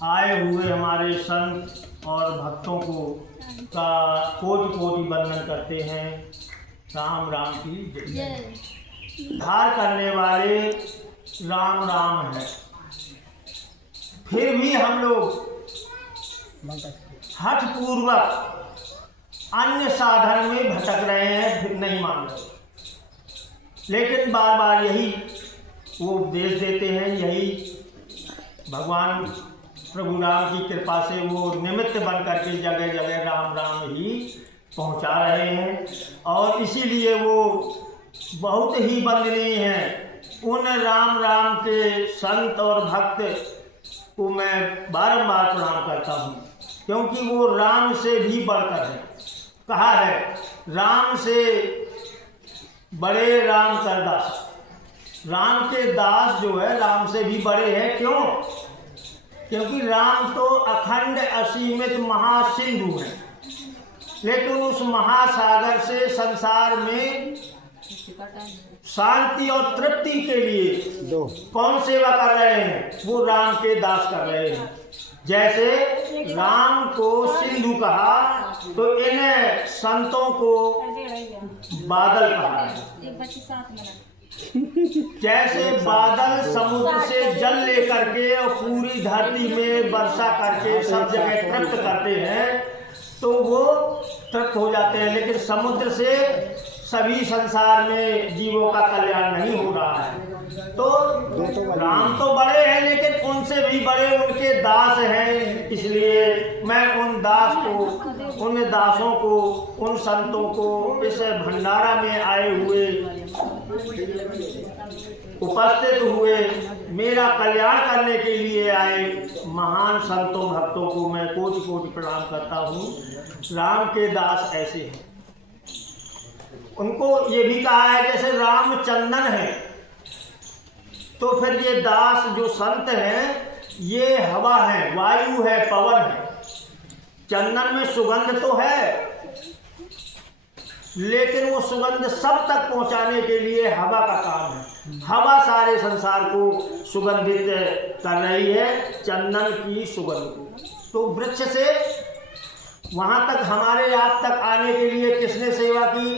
आए हुए हमारे संत और भक्तों को का कोटि कोटि वंदन करते हैं। राम राम की जय। उद्धार करने वाले राम राम है। फिर भी हम लोग हठ पूर्वक अन्य साधन में भटक रहे हैं, फिर नहीं मान रहे। लेकिन बार बार यही वो उपदेश देते हैं, यही भगवान प्रभु राम की कृपा से वो निमित्त बन करके जगह जगह राम राम ही पहुंचा रहे हैं। और इसीलिए वो बहुत ही वंदनीय हैं। उन राम राम के संत और भक्त को मैं बारंबार प्रणाम करता हूँ, क्योंकि वो राम से भी बढ़कर है। कहा है राम से बड़े राम कर दास। राम के दास जो है राम से भी बड़े हैं। क्यों? क्योंकि राम तो अखंड असीमित महासिंधु है, लेकिन उस महासागर से संसार में शांति और तृप्ति के लिए कौन सेवा कर रहे हैं? वो राम के दास कर रहे हैं। जैसे राम को सिंधु कहा तो इन संतों को बादल कहा है। जैसे बादल समुद्र से जल लेकर के और पूरी धरती में वर्षा करके सब जगह तृप्त करते हैं तो वो तृप्त हो जाते हैं, लेकिन समुद्र से सभी संसार में जीवों का कल्याण नहीं हो रहा है। तो राम तो बड़े हैं, लेकिन उनसे भी बड़े उनके दास हैं। इसलिए मैं उन दास को, उन दासों को, उन संतों को इस भंडारा में आए हुए उपस्थित हुए मेरा कल्याण करने के लिए आए महान संतों भक्तों को मैं कोटि कोटि प्रणाम करता हूँ। राम के दास ऐसे हैं। उनको ये भी कहा है जैसे राम चंदन है, तो फिर ये दास जो संत हैं ये हवा है, वायु है, पवन है। चंदन में सुगंध तो है, लेकिन वो सुगंध सब तक पहुंचाने के लिए हवा का काम है। हवा सारे संसार को सुगंधित कर रही है, चंदन की सुगंध को। तो वृक्ष से वहां तक हमारे आप तक आने के लिए किसने सेवा की?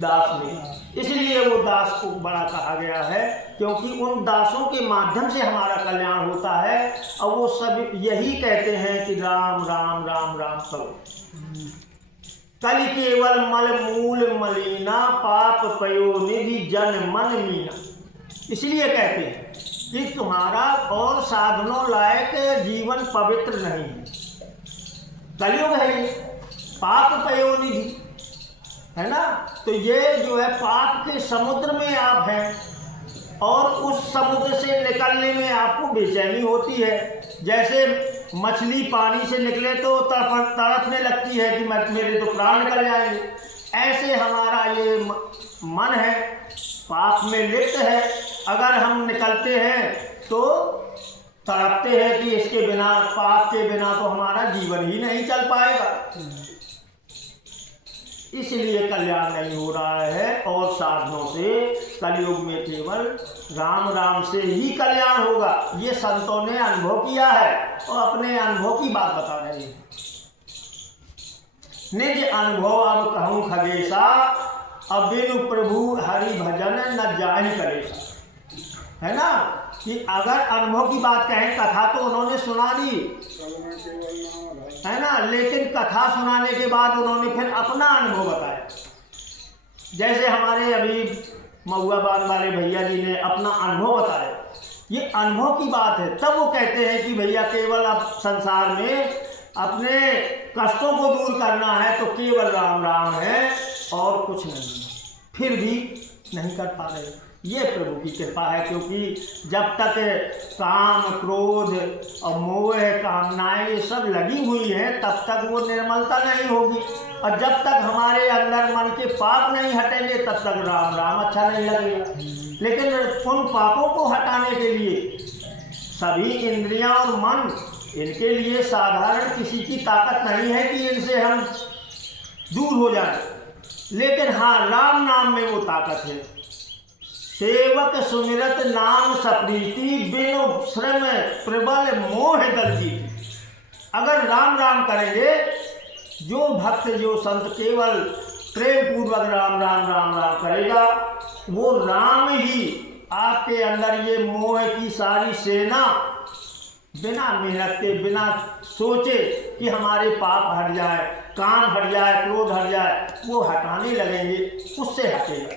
दास ने। इसलिए वो दास को बड़ा कहा गया है, क्योंकि उन दासों के माध्यम से हमारा कल्याण होता है। और वो सब यही कहते हैं कि राम राम राम राम करो। कलि केवल मल मूल मलिना, पाप पयो निधि जन मन मीना। इसलिए कहते हैं कि तुम्हारा और साधनों लायक जीवन पवित्र नहीं है। कलयुग है ये, पाप पयो निधि है ना। तो ये जो है पाप के समुद्र में आप हैं, और उस समुद्र से निकलने में आपको बेचैनी होती है। जैसे मछली पानी से निकले तो तड़पने लगती है कि मेरे तो प्राण निकल जाएंगे। ऐसे हमारा ये मन है, पाप में लिप्त है। अगर हम निकलते हैं तो तड़पते हैं कि इसके बिना, पाप के बिना तो हमारा जीवन ही नहीं चल पाएगा। इसलिए कल्याण नहीं हो रहा है, और साधनों से कलयुग में केवल राम राम से ही कल्याण होगा। ये संतों ने अनुभव किया है और अपने अनुभव की बात बता रहे हैं। निज अनुभव अब कहूँ खगेशा, अब बिनु प्रभु हरि भजन न जाहि कलेशा। है ना, कि अगर अनुभव की बात कहें, कथा तो उन्होंने सुना दी है ना, लेकिन कथा सुनाने के बाद उन्होंने फिर अपना अनुभव बताया। जैसे हमारे अभी महुआबाद वाले भैया जी ने अपना अनुभव बताया। ये अनुभव की बात है, तब वो कहते हैं कि भैया केवल अब संसार में अपने कष्टों को दूर करना है तो केवल राम राम है और कुछ नहीं। फिर भी नहीं कर पा रहे। ये प्रभु की कृपा है, क्योंकि जब तक काम क्रोध और मोह कामनाएं सब लगी हुई हैं तब तक वो निर्मलता नहीं होगी। और जब तक हमारे अंदर मन के पाप नहीं हटेंगे तब तक राम राम अच्छा नहीं लगेगा। लेकिन उन पापों को हटाने के लिए सभी इंद्रियां और मन, इनके लिए साधारण किसी की ताकत नहीं है कि इनसे हम दूर हो जाए। लेकिन हाँ, राम नाम में वो ताकत है। सेवक सुमिरत नाम सप्रीति, बिनु श्रम प्रबल मोह दल जीति। अगर राम राम करेंगे, जो भक्त जो संत केवल प्रेम पूर्वक राम राम राम राम करेगा, वो राम ही आपके अंदर ये मोह की सारी सेना बिना मेहनत के, बिना सोचे कि हमारे पाप हट जाए, काम हट जाए, क्रोध हट जाए, वो हटाने लगेंगे, उससे हटेगा।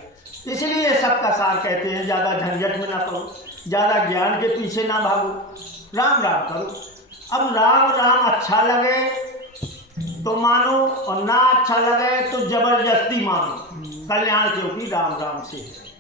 इसलिए सबका सार कहते हैं ज़्यादा झंझट में ना पड़ो, ज़्यादा ज्ञान के पीछे ना भागो, राम राम करो। अब राम राम अच्छा लगे तो मानो और ना अच्छा लगे तो जबरदस्ती मानो। कल्याण क्योंकि राम राम से है।